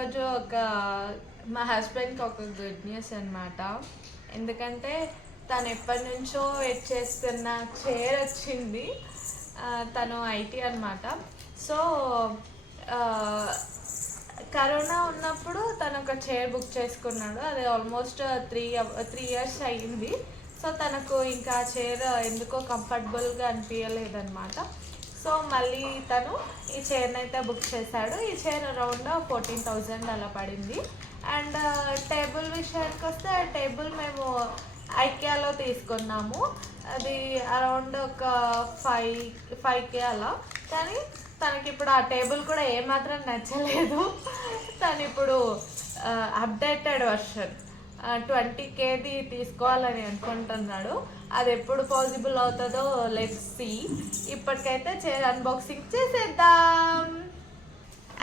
ఈరోజు మా హస్బెండ్కి ఒక గుడ్ న్యూస్ అనమాట. ఎందుకంటే తను ఎప్పటి నుంచో వెయిట్ చేస్తున్న చైర్ వచ్చింది. తను ఐటీ అనమాట. సో కరోనా ఉన్నప్పుడు తను ఒక చైర్ బుక్ చేసుకున్నాడు. అది ఆల్మోస్ట్ త్రీ ఇయర్స్ అయ్యింది. సో తనకు ఇంకా చైర్ ఎందుకో కంఫర్టబుల్గా అనిపించలేదన్నమాట. సో మళ్ళీ తను ఈ చైర్ని అయితే బుక్ చేశాడు. ఈ చైర్ అరౌండ్ 14,000 అలా పడింది. అండ్ టేబుల్ విషయానికి వస్తే ఆ టేబుల్ మేము ఐకియాలో తీసుకున్నాము. అది అరౌండ్ ఒక 5K అలా. కానీ తనకి ఇప్పుడు ఆ టేబుల్ కూడా ఏమాత్రం నచ్చలేదు. తను ఇప్పుడు అప్డేటెడ్ వర్షన్ 20Kది తీసుకోవాలని అనుకుంటున్నాడు. అది ఎప్పుడు పాసిబుల్ అవుతుందో లెట్స్ సీ. ఇప్పటికైతే చైర్ అన్బాక్సింగ్ చేసేద్దాం.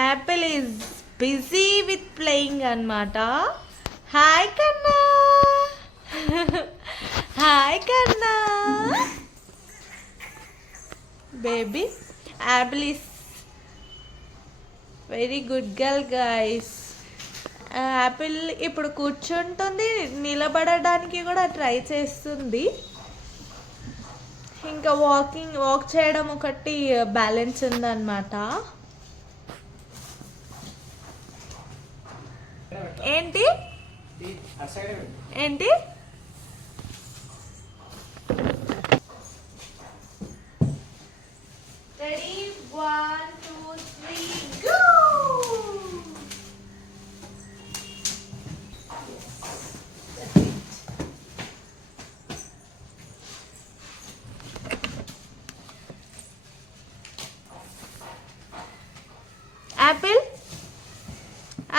Apple is busy with playing అనమాట. హాయ్ కన్నా, హాయ్ కన్నా baby. Apple is very good girl guys. Apple ఇప్పుడు కూర్చుంటుంది, నిలబడడానికి కూడా ట్రై చేస్తుంది. ఇంకా వాక్ చేయడం ఒకటి బ్యాలెన్స్ ఉందన్నమాట. ఏంటి ఏంటి ready 1 2 3 go.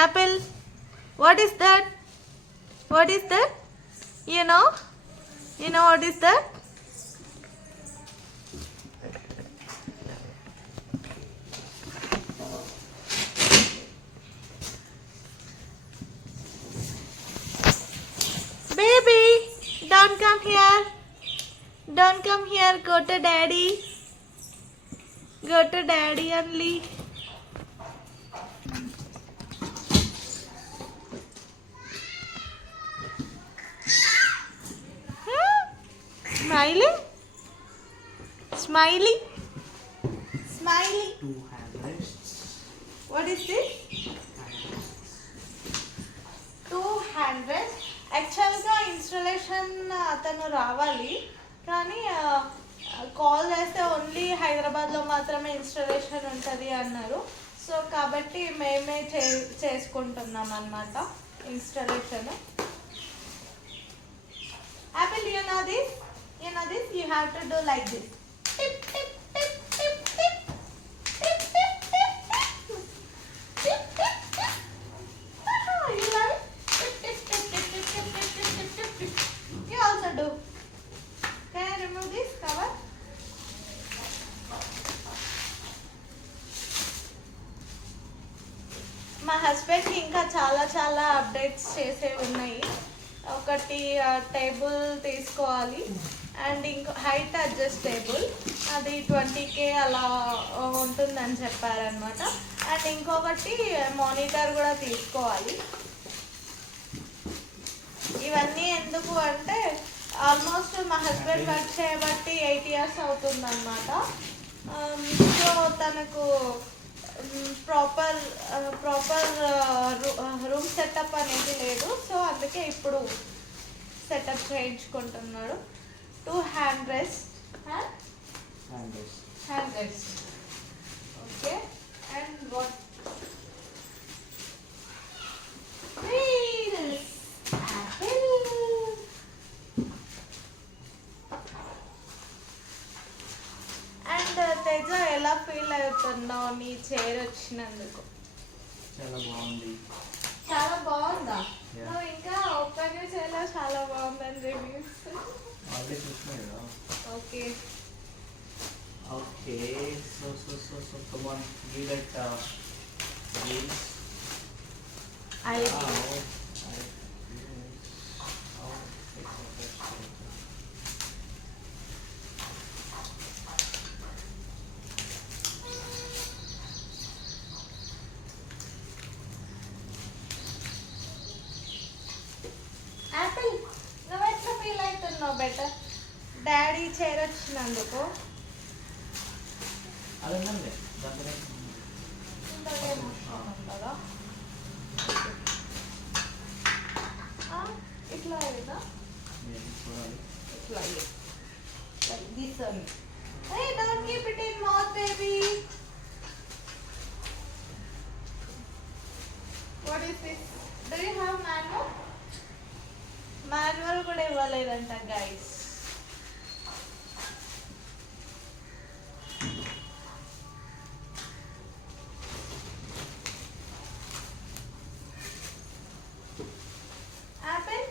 Apple, what is that? What is that? You know what is that? Baby, don't come here. Don't come here. Go to daddy. Go to daddy only. Smiley? Smiley? Smiley? 200. What is this? 200. యాక్చువల్గా installation అతను రావాలి, కానీ call చేస్తే only హైదరాబాద్లో మాత్రమే installation ఉంటుంది అన్నారు. So కాబట్టి మేమే చేసుకుంటున్నాం అన్నమాట installation. Apple, you know this? You have to do like this. Tip, tip, tip, tip, tip. Tip, tip, tip, tip. Tip, tip, tip. You love it? Tip, tip, tip, tip, tip, tip, tip, tip, tip, tip, tip. You also do. Can I remove this cover? మా హస్బెండ్కి ఇంకా చాలా updates చేసేవి ఉన్నాయి. ఒకటి table తీసుకోవాలి, and ఇంకో height adjust table, అది 20K అలా ఉంటుందని చెప్పారనమాట. అండ్ ఇంకొకటి మానిటర్ కూడా తీసుకోవాలి. ఇవన్నీ ఎందుకు అంటే ఆల్మోస్ట్ మా హస్బెండ్ వర్క్ చేయబట్టి 8 years అవుతుందన్నమాట. సో తనకు ప్రాపర్ రూమ్ సెటప్ అనేది లేదు. సో అందుకే ఇప్పుడు సెటప్ చేయించుకుంటున్నాడు. 2 hand rest. Okay. And what and Teja, ఎలా ఫీల్ అవుతున్నావు నీ చైర్ వచ్చినందుకు? చాలా బాగుంది. చాలా బాగుందా? నువ్వు ఇంకా ఓపెన్ చేయలో చాలా బాగుందని reviews. Okay okay. So come on, give it wheels. Better daddy chair వచ్చినందుకు. అది ఉందండి దాంట్లో ఉంటుందా ఇట్లా అయినా చూడాలి. ఇట్లా this one. Hey, don't keep it in mouth, baby. What is this? Do you have manual? Manual కూడా ఇవ్వలేదంట guys. Apple?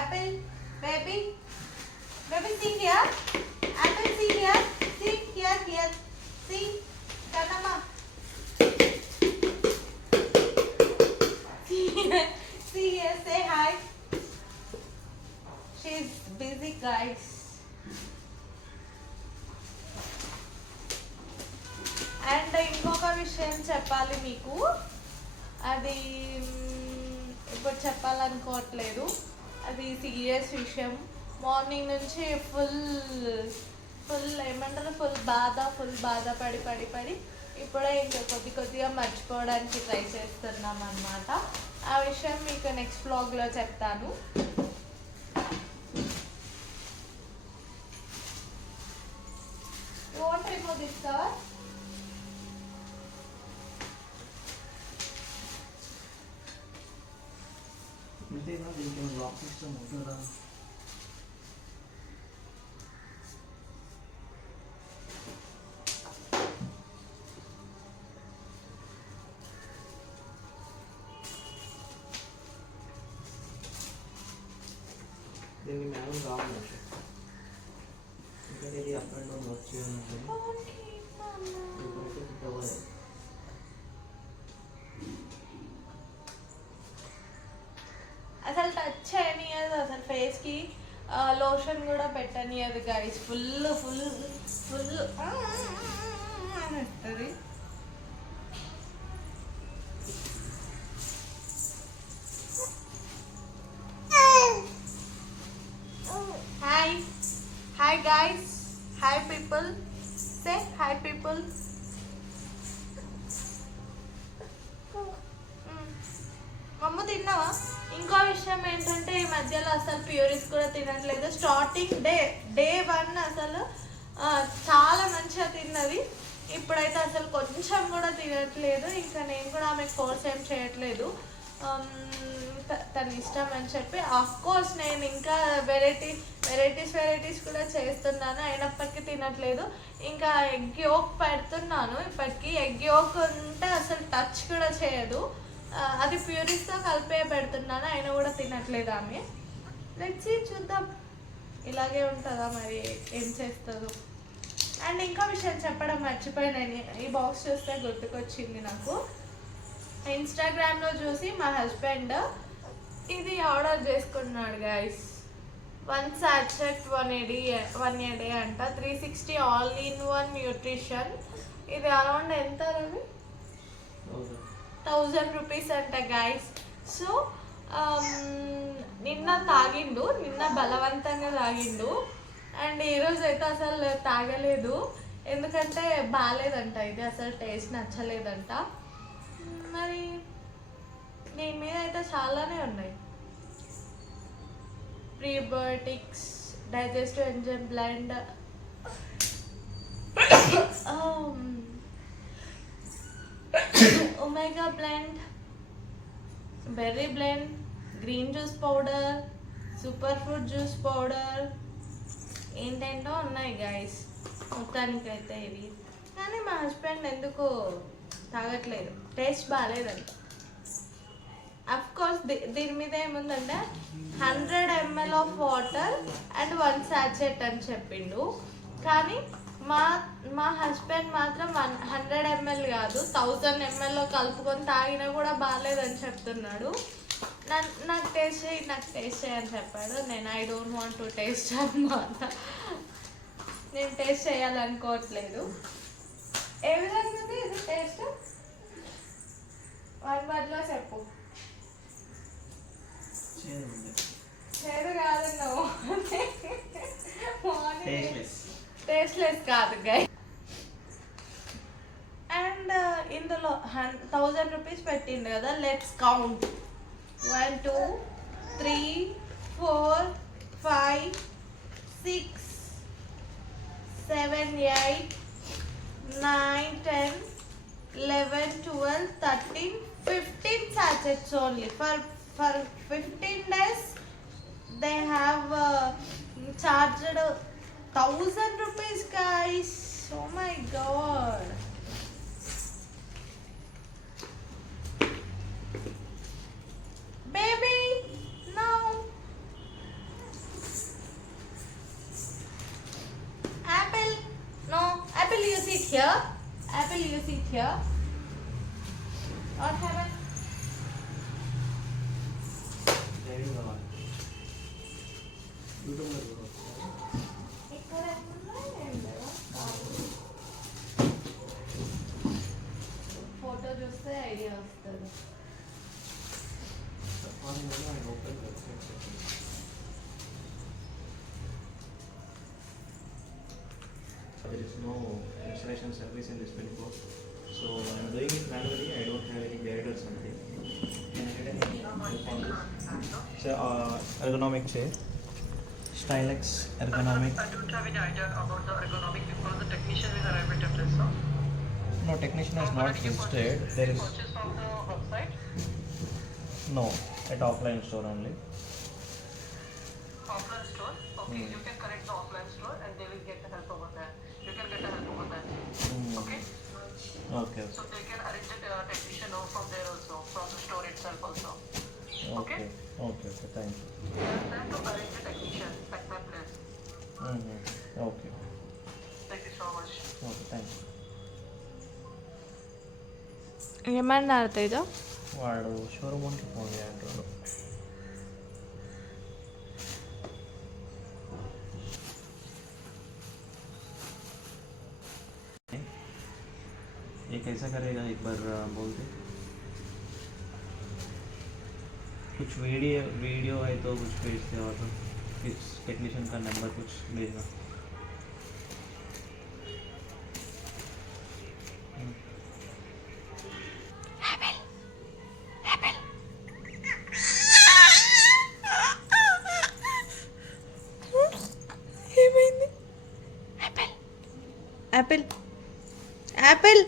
Apple? Baby? Baby, see here. Apple, see here. See here, here. See. Kanama. See here. See here. Say hi. She's busy, guys. And ఇంకొక విషయం చెప్పాలి మీకు. అది ఇప్పుడు చెప్పాలనుకోవట్లేదు. అది serious విషయం. Morning నుంచి ఫుల్ ఏమంటారు ఫుల్ బాధ పడి ఇప్పుడే ఇంకా కొద్దిగా మర్చిపోవడానికి ట్రై చేస్తున్నాం అన్నమాట. ఆ విషయం మీకు నెక్స్ట్ వ్లాగ్లో చెప్తాను. You want to remove this cover? ఇంతేనా దీనికి లాక్ సిస్టమ్ ఉంటుందా? దీనికి మ్యానువల్ కావాలి ఇంకా ఇది అప్ అండ్ డౌన్ వర్క్ చేయాలంటే ఇప్పుడైతే ఫిట్ అవ్వాలి. అసలు టచ్ చేయనియదు, అసలు ఫేస్కి లోషన్ కూడా పెట్టనియదు గైస్. ఫుల్ అని వస్తుంది. Hi guys, hi people, say hi people. మమ్మ తిన్నావా? ఇంకో విషయం ఏంటంటే ఈ మధ్యలో అసలు ప్యూరిస్ కూడా తినట్లేదు. స్టార్టింగ్ డే 1 అసలు చాలా మంచిగా తిన్నది. ఇప్పుడైతే అసలు కొంచెం కూడా తినట్లేదు. ఇంకా నేను కూడా ఆమెకు ఫోర్స్ ఏం చేయట్లేదు. తన ఇష్టం అని చెప్పి. కోర్స్ నేను ఇంకా వెరైటీస్ కూడా చేస్తున్నాను, అయినప్పటికీ తినట్లేదు. ఇంకా ఎగ్ యోక్ పెడుతున్నాను. ఇప్పటికీ ఎగ్ యోక్ ఉంటే అసలు టచ్ కూడా చేయదు. అది ప్యూరిస్తో కలిపే పెడుతున్నాను, అయినా కూడా తినట్లేదు ఆమె. లెట్స్ సీ, చూద్దాం ఇలాగే ఉంటుందా మరి ఏం చేస్తుందో. అండ్ ఇంకో విషయం చెప్పడం మర్చిపోయాను. ఈ బాక్స్ చూస్తే గుర్తుకొచ్చింది నాకు. ఇన్స్టాగ్రామ్లో చూసి మా హస్బెండ్ ఇది ఆర్డర్ చేసుకున్నాడు గైస్. 1 sachet 1 a day అంట. 360 all-in-one న్యూట్రిషన్. ఇది అరౌండ్ ఎంత రవి? 1000 రూపీస్ అంట గైస్. సో నిన్న బలవంతంగా తాగిండు. అండ్ ఈరోజు అయితే అసలు తాగలేదు, ఎందుకంటే బాగాలేదంట. ఇది అసలు టేస్ట్ నచ్చలేదంట. మరి దీని మీద అయితే చాలానే ఉన్నాయి. Prebiotics, digestive enzyme blend, omega blend, berry blend, green juice powder, super fruit juice powder, ఏంటేంటో ఉన్నాయి గైస్. మొత్తానికైతే ఇది. కానీ మా హస్బెండ్ ఎందుకో తాగట్లేదు, టేస్ట్ బాగాలేదంట. అఫ్ కోర్స్ దీని మీద ఏముందంటే 100 ml of water and 1 sachet అని చెప్పిండు. కానీ మా హస్బెండ్ మాత్రం 100 ml కాదు 1000 ml కలుపుకొని తాగినా కూడా బాగాలేదని చెప్తున్నాడు. నాకు టేస్ట్ చేయి అని చెప్పాడు. నేను I don't want to taste అన్నమాట. నేను టేస్ట్ చేయాలనుకోవట్లేదు. ఏ విధంగా ఉంది ఇది టేస్ట్? 1 wordలో చెప్పు. చేదు కాదన్నావు. ప్రైస్లెస్ కాదు గై. అండ్ ఇందులో 1000 రూపీస్ పెట్టిండు కదా. Let's count 1 2 3 4 5 6 7 8 9 10 11 12 13 15 sachets only for 15 days. They have charged 1000 rupees, guys. Oh my god. Baby, no. Apple, no. Apple, you sit here. Apple, you sit here. What happened? Driving కావాలి యూట్యూబ్లో చూడవచ్చు. ఇక్కడ photo చూస్తే idea వస్తుంది. ఆయన open there is no installation service in this pin code, so I am doing it manually. I don't have any guide or something. So ergonomic chair, Stylex ergonomic. I don't have any idea about the ergonomic because the technician will arrive at address. So, No, technician has not listed. There is purchase from the website. no at offline store only. Offline store. Okay, you can connect the offline store and they will get the help over there. You can get the help over there. Okay. Okay. So they can arrange a technician out from there also, from the store itself also. Okay. Okay. Thank you. They have to arrange a technician at that place. Okay. Thank you so much. Okay. Thank you. ఏమన్నారు తేజ? వాడు షోరూమ్కి phone చేయంటాడు. ये कैसा करेगा एक बार बोल दे. कुछ video है तो कुछ भेज दे और किस टेक्नीशियन का नंबर कुछ भेजना. ఏమైంది? యాపిల్ యాపిల్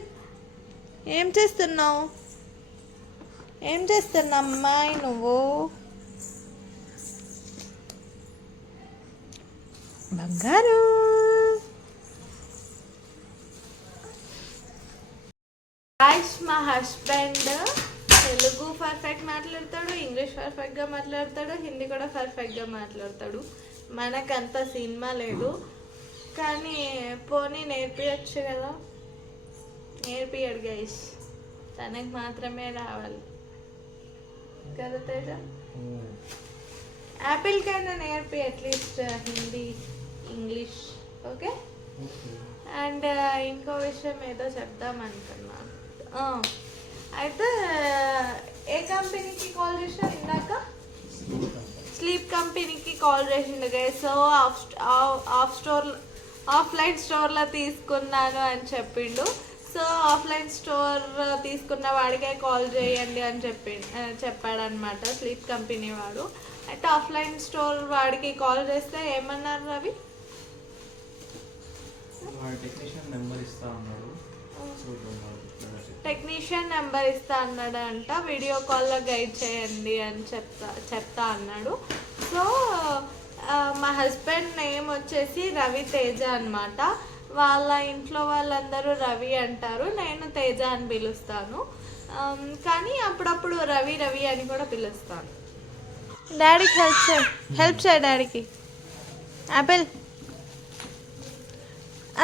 ఏం చేస్తున్నావు? ఏం చేస్తున్నా అమ్మాయి నువ్వు? బంగారు మా హస్బెండ్ తెలుగు పర్ఫెక్ట్ మాట్లాడతాడు, ఇంగ్లీష్ పర్ఫెక్ట్గా మాట్లాడతాడు, హిందీ కూడా పర్ఫెక్ట్గా మాట్లాడతాడు. మనకంత సినిమా లేదు కానీ పోనీ నేర్పించచ్చు కదా. నేర్పియడు గైస్, తనకు మాత్రమే రావాలి కదా తేజ. యాపిల్ కైనా నేర్పి at least Hindi English. Okay. And ఇంకో విషయం ఏదో చెప్దాం అనుకున్నాను. అయితే ఏ కంపెనీకి కాల్ చేసినా ఇందాక? స్లీప్ కంపెనీకి కాల్ చేసిండు గైస్. సో ఆఫ్లైన్ స్టోర్లో తీసుకున్నాను అని చెప్పిండు. సో ఆఫ్లైన్ స్టోర్ తీసుకున్న వాడికే కాల్ చేయండి అని చెప్పాడనమాట స్లీప్ కంపెనీ వాడు. అయితే ఆఫ్లైన్ స్టోర్ వాడికి కాల్ చేస్తే ఏమన్నారు రవి? టెక్నీషియన్ నెంబర్ ఇస్తా అన్నాడు. టెక్నీషియన్ నెంబర్ ఇస్తా అన్నాడంట. వీడియో కాల్లో గైడ్ చేయండి అని చెప్తా అన్నాడు. సో మా హస్బెండ్ నేమ్ వచ్చేసి రవి తేజ అనమాట. వాళ్ళ ఇంట్లో వాళ్ళందరూ రవి అంటారు, నేను తేజ అని పిలుస్తాను. కానీ అప్పుడప్పుడు రవి రవి అని కూడా పిలుస్తాను. డాడీకి హెల్ప్ చేయ డాడీకి. యాపిల్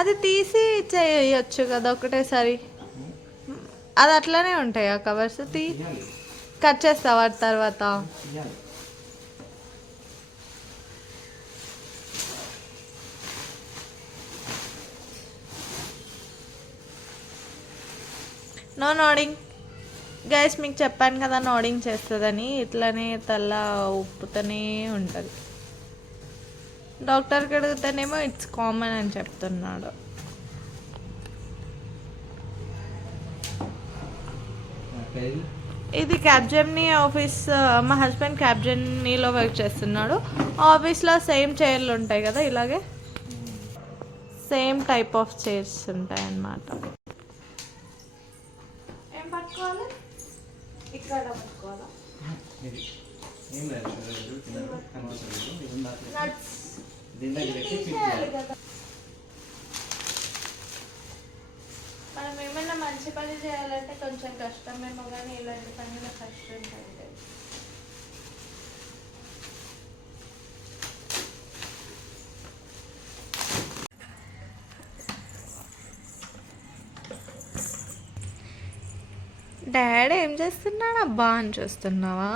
అది తీసి చేయొచ్చు కదా ఒకటేసారి. అది అట్లనే ఉంటాయి ఆ కవర్స్. కట్ చేస్తావా తర్వాత? నో నోడింగ్ గైస్, మీకు చెప్పాను కదా నోడింగ్ చేస్తుందని. ఇట్లనే తల ఉప్పుతూనే ఉంటుంది. డాక్టర్కి అడిగితేనేమో ఇట్స్ కామన్ అని చెప్తున్నాడు. ఇది క్యాబ్జెమ్నీ ఆఫీస్. మా హస్బెండ్ క్యాబ్జెమ్నీలో వర్క్ చేస్తున్నాడు. ఆఫీస్లో సేమ్ చైర్లు ఉంటాయి కదా, ఇలాగే సేమ్ టైప్ ఆఫ్ చైర్స్ ఉంటాయి అన్నమాట. ఏం పట్టుకోవాలి? ఇక్కడ పట్టుకోవాలా? ఏం లేదు నట్స్ దీని దగ్గర చేయాలి కదా. మనం ఏమైనా మంచి పని చేయాలంటే కొంచెం కష్టమేమో, కానీ ఇలాంటి పనులు కష్టం కంటే డాడీ ఏం చేస్తున్నాడు అబ్బా అని చూస్తున్నావా?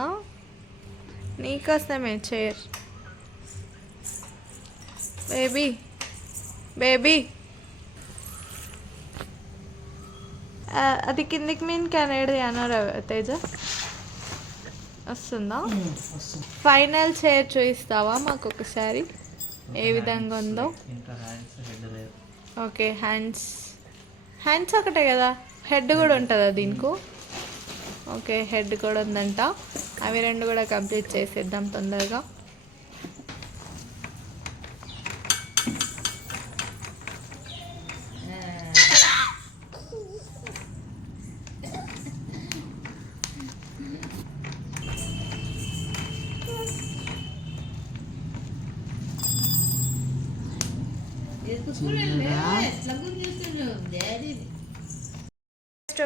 నీకోసమే చైర్. బేబీ బేబీ అది కిందికి మీన్ కెనడీ అన్నారు తేజ. వస్తుందా? ఫైనల్ చైర్ చూపిస్తావా మాకు ఒకసారి ఏ విధంగా ఉందో? ఇంకా హ్యాండ్స్ హెడ్ లేదు. ఓకే, హ్యాండ్స్ ఒకటే కదా, హెడ్ కూడా ఉంటుందా దీనికి? ఓకే, హెడ్ కూడా ఉందంట. అవి రెండు కూడా కంప్లీట్ చేసేద్దాం తొందరగా.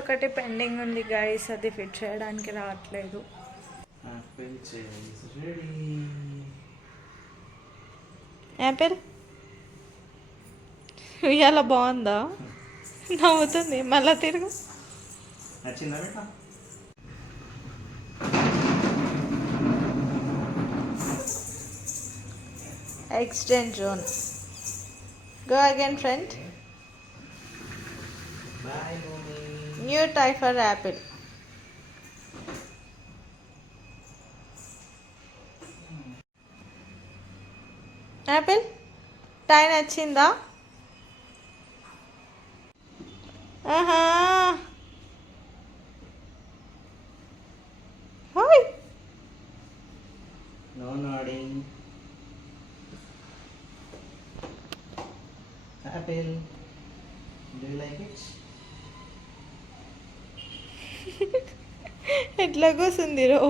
ఒకటి పెండింగ్ ఉంది గైస్, అది ఫిట్ చేయడానికి రావట్లేదు. Apple chair ready. యాపిల్ ఇవాళ బాగుందా? నవ్వుతుంది, మళ్ళా తిరుగు. నచ్చిందా బేటా? Extend zone. Go again friend. Bye mummy. New tie for apple. Apple tie నచ్చిందా? Aha, hi. No nodding. Apple. Do you like it? ఎట్లా కూర్చుంది రో?